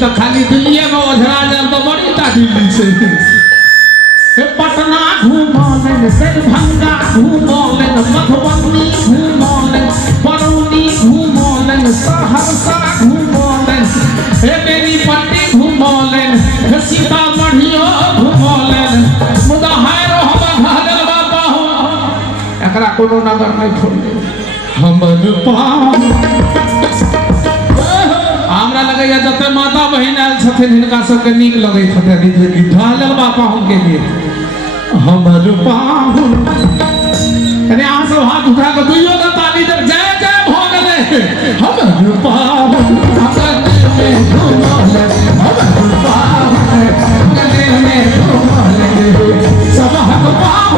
तो खाली दिल्ली में ओझरा जाए तो बड़ी दिल्ली से पटना घूमौलन, दरभंगा घूमौलन, मधुबनी घूमौलन, बरौनी घूमौलन, सहरसा घूमौलन, मेरी पट्टी घूमौलन, सीतामढ़ी घूमौलन, मुदा हारो हम घायल बाबा हो एकरा कोनो नगर नहीं छोड़े हमर पाँव हमरा लगे जते माता बहन आयल छथिन हिनका सबके नीक लगैत हते गीत ढालल बापा हम के लिए हमर पाँव अरे अहाँ सब हाथ उठा के दुइयो का ताली दे जय जय भ गेले हमर पाँव गले में घुमौले हमर पाँव गले में घुमौले सब हक पाँव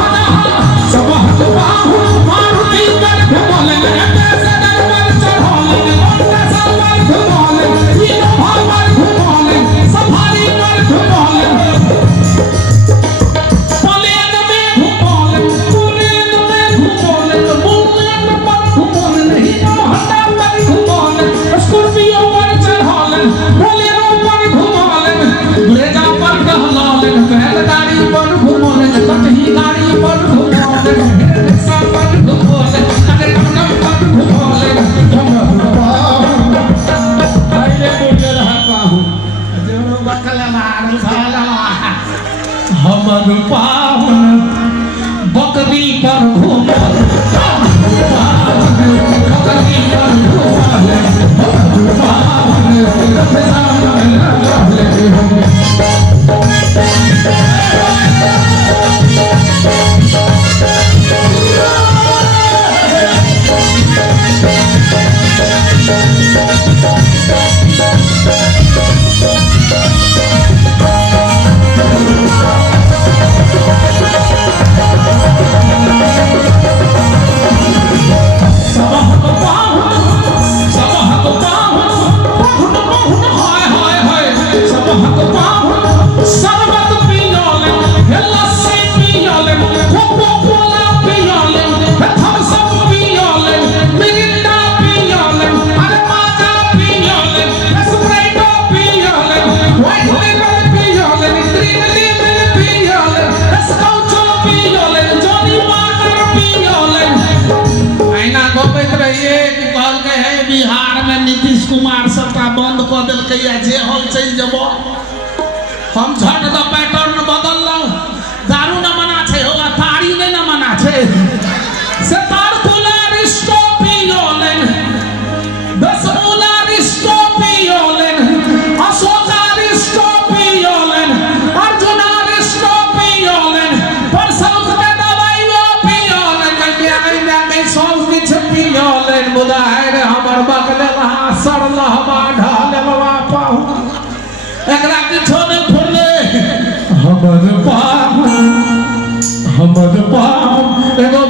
सब हक पाँव मारुति कर घुमौले ऐसे दरबार चढ़ौले ओंटा सवार घुमौले तीनों भावर घुमौले सफारी पर घुमौले पलेन में घुमौले पुलेन में घुमौले बुलेट पर घुमौले हीरो होंडा पर घुमौले स्कॉर्पियो पर चढ़ौले बोलेरो पर घुमौले ब्रेजा पर टहलौले बैलगाड़ी पर घुमौले कटही गाड़ी पर घुमौले रिक्शा पर घुमौले अरे टमटम पर घुमौले हमर पावन बकरी पर घूमल बकरी पर घूमल बिहार में नीतीश कुमार सबका बंद कर दिल जे हम चल जब हम झट द पैटर्न बदल दारू न मना छे हो तारी ने न मना छे से तार तुलार स्टोपियोलेन 10 उलार स्टोपियोलेन अशोकार स्टोपियोलेन अर्जुनार स्टोपियोलेन पर सब के दवाइयो पियोलेन के सब कुछ पियोलेन मुदा है हमर बकले वहां सरलहवा ढालवा पाहु एकरा किछो ने फुरले हमर पाहु एगो